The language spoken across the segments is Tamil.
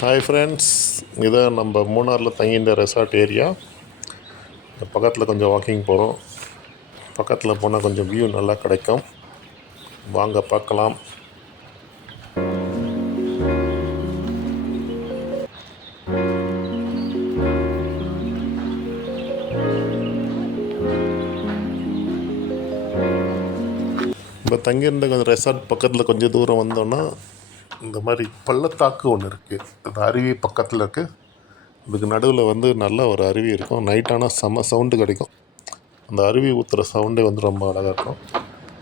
ஹாய் ஃப்ரெண்ட்ஸ், இதான் நம்ம மூணாரில் தங்கியிருந்த ரெசார்ட் ஏரியா. இந்த பக்கத்தில் கொஞ்சம் வாக்கிங் போகிறோம். பக்கத்தில் போனால் கொஞ்சம் வியூ நல்லா கிடைக்கும். வாங்க பார்க்கலாம். நம்ம தங்கியிருந்த கொஞ்சம் ரெசார்ட் பக்கத்தில் கொஞ்சம் தூரம் வந்தோன்னா இந்த மாதிரி பள்ளத்தாக்கு ஒன்று இருக்குது. அந்த அருவி பக்கத்தில் இருக்குது. இதுக்கு நடுவில் நல்ல ஒரு அருவி இருக்கும். நைட்டானால் செம்ம சவுண்டு கிடைக்கும். அந்த அருவி ஊற்றுற சவுண்டே ரொம்ப அழகாக இருக்கும்.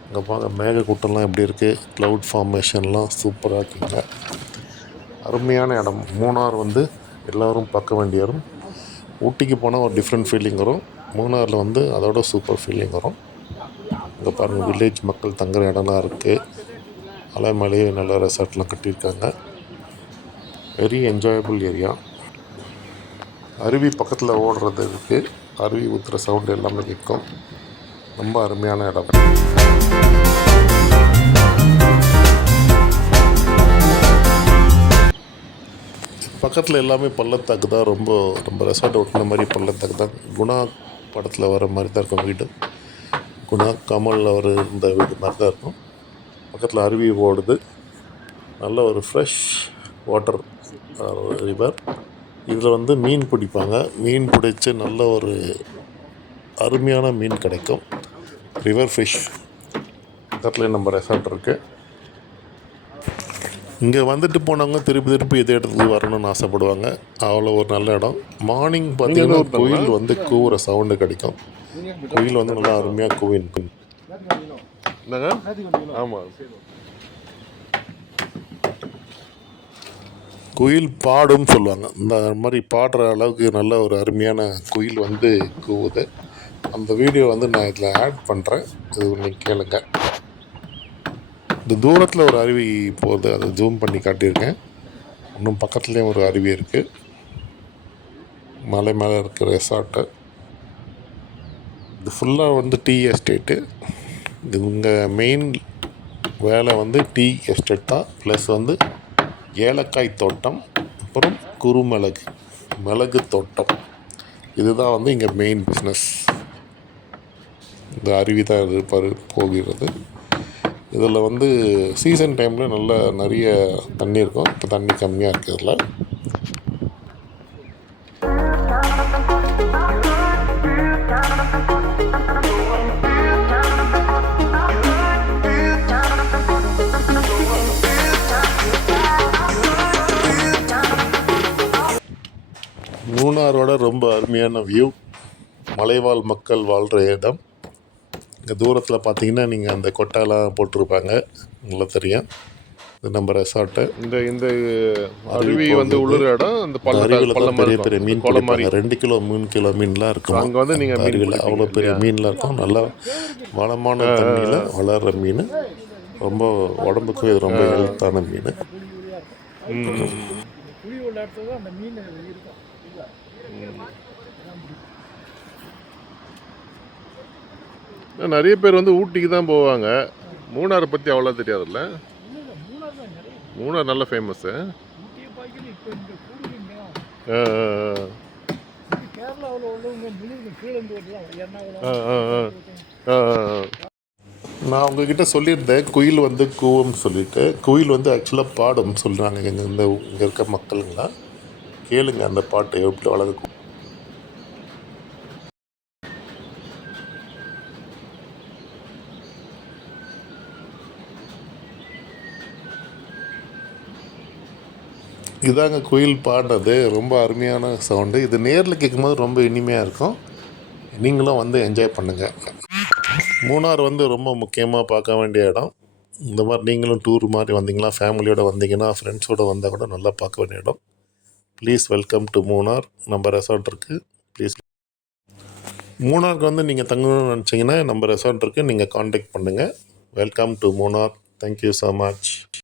இங்கே பாருங்க, மேகக்கூட்டம்லாம் எப்படி இருக்குது, க்ளவுட் ஃபார்மேஷன்லாம் சூப்பராக இருக்குங்க. அருமையான இடம். மூணார் எல்லோரும் பார்க்க வேண்டிய இடம். ஊட்டிக்கு போனால் ஒரு டிஃப்ரெண்ட் ஃபீலிங் வரும். மூணாரில் அதோட சூப்பர் ஃபீலிங் வரும். இங்கே பாருங்கள், வில்லேஜ் மக்கள் தங்குற இடம்லாம் இருக்குது. அலை மேலேயே நல்ல ரெசார்ட்லாம் கட்டியிருக்காங்க. Very enjoyable area. அருவி பக்கத்தில் ஓடுறது இருக்குது. அருவி ஊற்றுற சவுண்டு எல்லாமே கேட்கும். ரொம்ப அருமையான இடம். பக்கத்தில் எல்லாமே பள்ளத்தாக்கு தான். ரொம்ப ரெசார்ட் ஒட்டின மாதிரி பள்ளத்தாக்கு தான். குணா படத்தில் வர மாதிரி தான் இருக்கும் வீடு. குணா கமலில் இந்த வீடு மாதிரி தான் இருக்கும். பக்கத்தில் அருவி ஓடுது. நல்ல ஒரு ஃப்ரெஷ் வாட்டர் ரிவர். இதில் மீன் பிடிப்பாங்க. மீன் பிடிச்சி நல்ல ஒரு அருமையான மீன் கிடைக்கும். River fish. பக்கத்தில் நம்ம ரெசார்ட் இருக்குது. இங்கே போனவங்க திருப்பி இதே இடத்துக்கு வரணும்னு ஆசைப்படுவாங்க. அவ்வளோ ஒரு நல்ல இடம். மார்னிங் பார்த்திங்கன்னா குயில் கூவுற சவுண்டு கிடைக்கும். குயில் நல்லா அருமையாக கூவின். ஆமாம், குயில் பாடும் சொல்லுவாங்க. இந்த மாதிரி பாடுற அளவுக்கு நல்ல ஒரு அருமையான குயில் கூவுது. அந்த வீடியோ நான் இதில் ஆட் பண்ணுறேன். இது நீங்கள் கேளுங்க. இந்த தூரத்தில் ஒரு அருவி போகுது, அதை ஜூம் பண்ணி காட்டியிருக்கேன். இன்னும் பக்கத்துலேயும் ஒரு அருவி இருக்குது. மலை மேலே இருக்கிற ரெசார்ட்டு. இது ஃபுல்லாக டீ எஸ்டேட்டு. இங்கே மெயின் வேலை டீ எஸ்டேட் தான். ப்ளஸ் ஏலக்காய் தோட்டம், அப்புறம் மிளகு தோட்டம். இதுதான் இங்கே மெயின் பிஸ்னஸ். இந்த அருவி தான் இது போகிறது. இதில் சீசன் டைமில் நிறைய தண்ணி இருக்கும். இப்போ தண்ணி கம்மியாக இருக்குது. இதில் மூணாரோட ரொம்ப அருமையான வியூ. மலைவாழ் மக்கள் வாழ்கிற இடம். இங்கே தூரத்தில் பார்த்தீங்கன்னா நீங்கள் அந்த கொட்டாலாம் போட்டிருப்பாங்க, உங்களுக்கு தெரியும். இது நம்ம ரெசார்ட்டு. இந்த அருவி உள்ளூர் இடம். அந்த அருவியில் பெரிய பெரிய மீன் பிடிப்பாங்க. 2 கிலோ 3 கிலோ மீன்லாம் இருக்கும். அங்கே நீங்கள் அருவியில் அவ்வளோ பெரிய மீன்லாம் இருக்கும். நல்லா வளமான தண்ணியில் வளர்கிற மீன். ரொம்ப உடம்புக்கு இது ரொம்ப ஹெல்த்தான மீன். நிறைய பேர் ஊட்டிக்கு தான் போவாங்க. மூணாரை பற்றி அவ்வளோ தெரியாதுல்ல. மூணார் நல்ல ஃபேமஸ்ஸு. நான் உங்ககிட்ட சொல்லியிருந்தேன் குயில் கூவும்னு சொல்லிட்டு. குயில் ஆக்சுவலாக பாடும் சொல்கிறாங்க. இங்கே இருக்க மக்களுங்களா கேளுங்க அந்த பாட்டு எப்படி அழகு. இதாங்க குயில் பாடுறது. ரொம்ப அருமையான சவுண்டு. இது நேரில் கேட்கும்போது ரொம்ப இனிமையாக இருக்கும். நீங்களும் என்ஜாய் பண்ணுங்கள். மூணார் ரொம்ப முக்கியமாக பார்க்க வேண்டிய இடம். இந்த மாதிரி நீங்களும் டூர் மாதிரி வந்தீங்கன்னா, ஃபேமிலியோடு வந்தீங்கன்னா, ஃப்ரெண்ட்ஸோடு வந்தால் கூட நல்லா பார்க்க வேண்டிய இடம். Please welcome to Munnar. நம்ம ரெசார்ட் இருக்குது. ப்ளீஸ் மூணாருக்கு நீங்கள் தங்கணும்னு நினச்சிங்கன்னா நம்ம ரெசார்ட் இருக்குது. நீங்கள் காண்டாக்ட் பண்ணுங்கள். Welcome to Munnar. Thank you so much.